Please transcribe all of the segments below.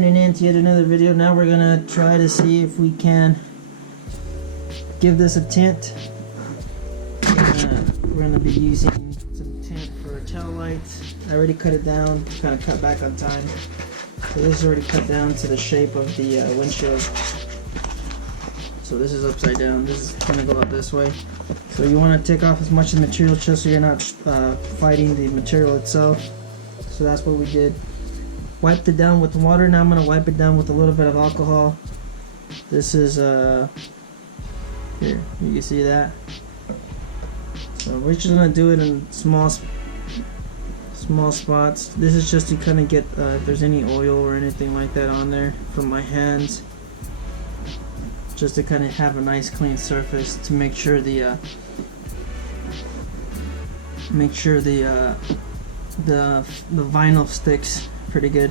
tuning in to yet another video. Now we're gonna try to see if we can give this a tint. We're gonna be using some tint for tail lights. I already cut it down, kind of cut back on time. So this is already cut down to the shape of the windshield. So this is upside down. This is gonna go out this way. So you want to take off as much of the material just so you're not fighting the material itself. So that's what we did. Wiped it down with water. Now I'm gonna wipe it down with a little bit of alcohol. This is here, you can see that. So we're just gonna do it in small spots. This is just to kind of get if there's any oil or anything like that on there from my hands, just to kind of have a nice clean surface to make sure the vinyl sticks pretty good.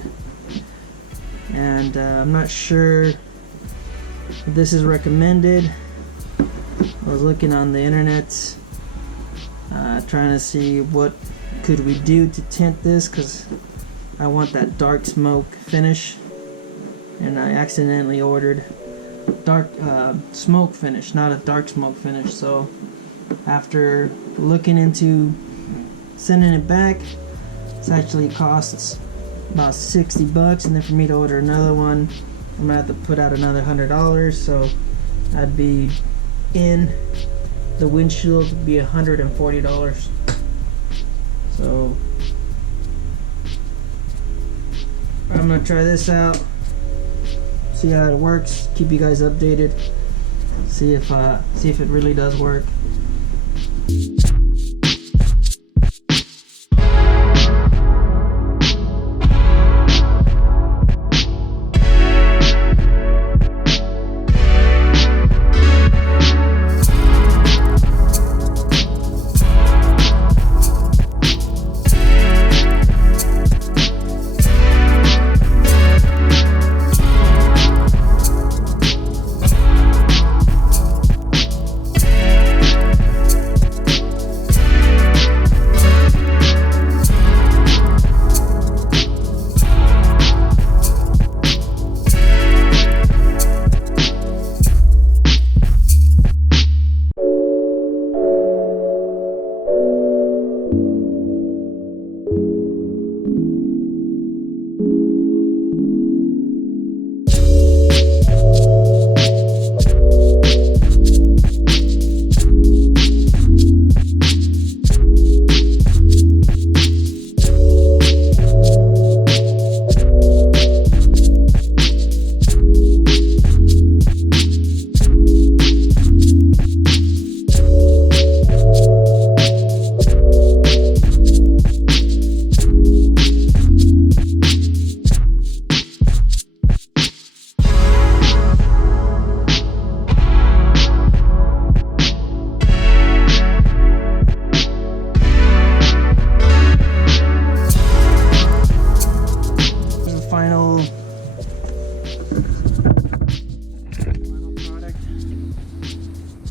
And I'm not sure if this is recommended. I was looking on the internet trying to see what could we do to tint this, because I want that dark smoke finish, and I accidentally ordered dark smoke finish, not a dark smoke finish. So after looking into sending it back, it actually costs about 60 bucks, and then for me to order another one, I'm gonna have to put out another $100. So I'd be in the windshield would be $140. So I'm gonna try this out, see how it works, keep you guys updated, see if it really does work.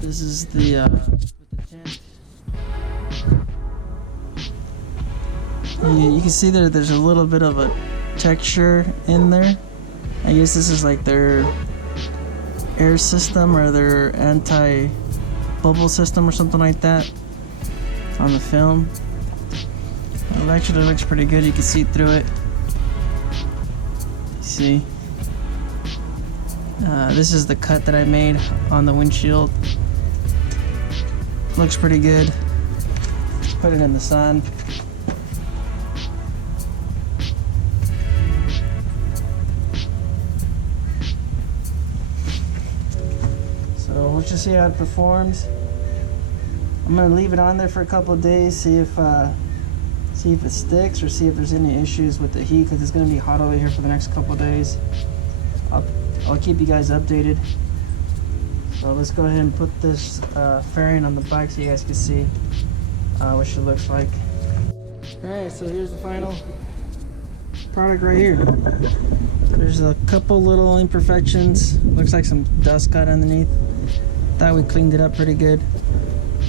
This is the tint. You can see that there's a little bit of a texture in there. I guess this is like their air system or their anti-bubble system or something like that on the film. It actually looks pretty good. You can see through it. See? This is the cut that I made on the windshield. Looks pretty good. Put it in the sun. So we'll just see how it performs. I'm gonna leave it on there for a couple of days, see if it sticks, or see if there's any issues with the heat, because it's gonna be hot over here for the next couple of days. I'll keep you guys updated. So let's go ahead and put this fairing on the bike so you guys can see what she looks like. Alright, so here's the final product right here. There's a couple little imperfections. Looks like some dust got underneath. Thought we cleaned it up pretty good.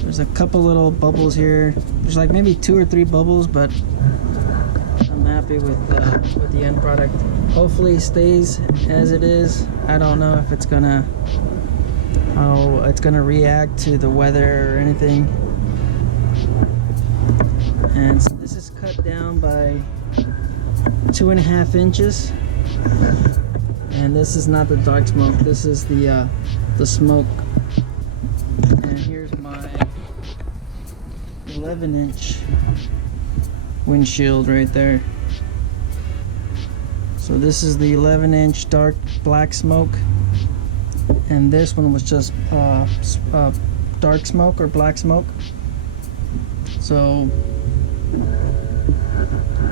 There's a couple little bubbles here. There's like maybe 2 or 3 bubbles, but doesn't matter. happy with the end product. Hopefully it stays as it is. I don't know if it's gonna how it's gonna react to the weather or anything. And so this is cut down by 2.5 inches. And this is not the dark smoke. This is the smoke. And here's my 11-inch windshield right there. So this is the 11-inch dark black smoke, and this one was just dark smoke or black smoke. So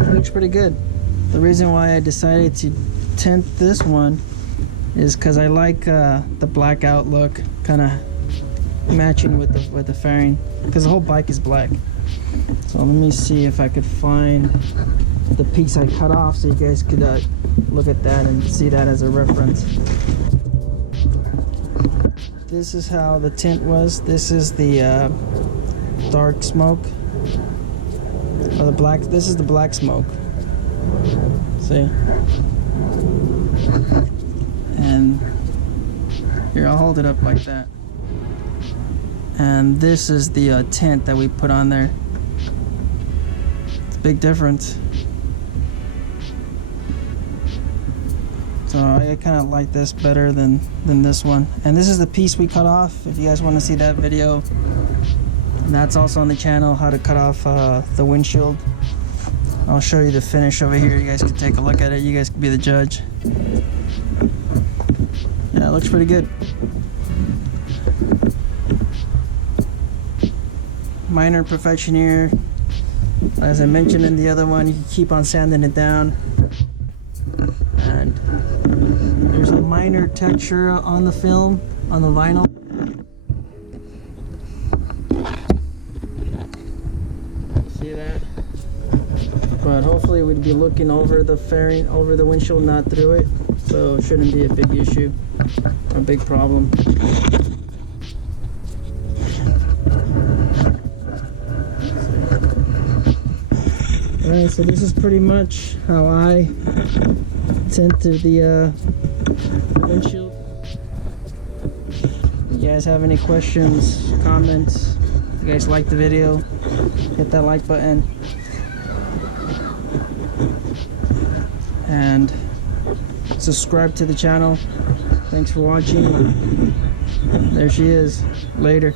it looks pretty good. The reason why I decided to tint this one is because I like the blackout look, kind of matching with the fairing, because the whole bike is black. So let me see if I could find the piece I cut off so you guys could look at that and see that as a reference. This is how the tint was. This is the dark smoke, or the black. This is the black smoke. See? And here, I'll hold it up like that. And this is the tint that we put on there. It's a big difference. So I kind of like this better than this one. And this is the piece we cut off. If you guys want to see that video, that's also on the channel, how to cut off the windshield. I'll show you the finish over here. You guys can take a look at it. You guys can be the judge. Yeah, it looks pretty good. Minor imperfection here. As I mentioned in the other one, you can keep on sanding it down. And there's a minor texture on the film, on the vinyl. See that? But hopefully we'd be looking over the fairing, over the windshield, not through it. So it shouldn't be a big issue, a big problem. Alright, so this is pretty much how I tinted the windshield. If you guys have any questions, comments, if you guys like the video, hit that like button. And subscribe to the channel. Thanks for watching. There she is. Later.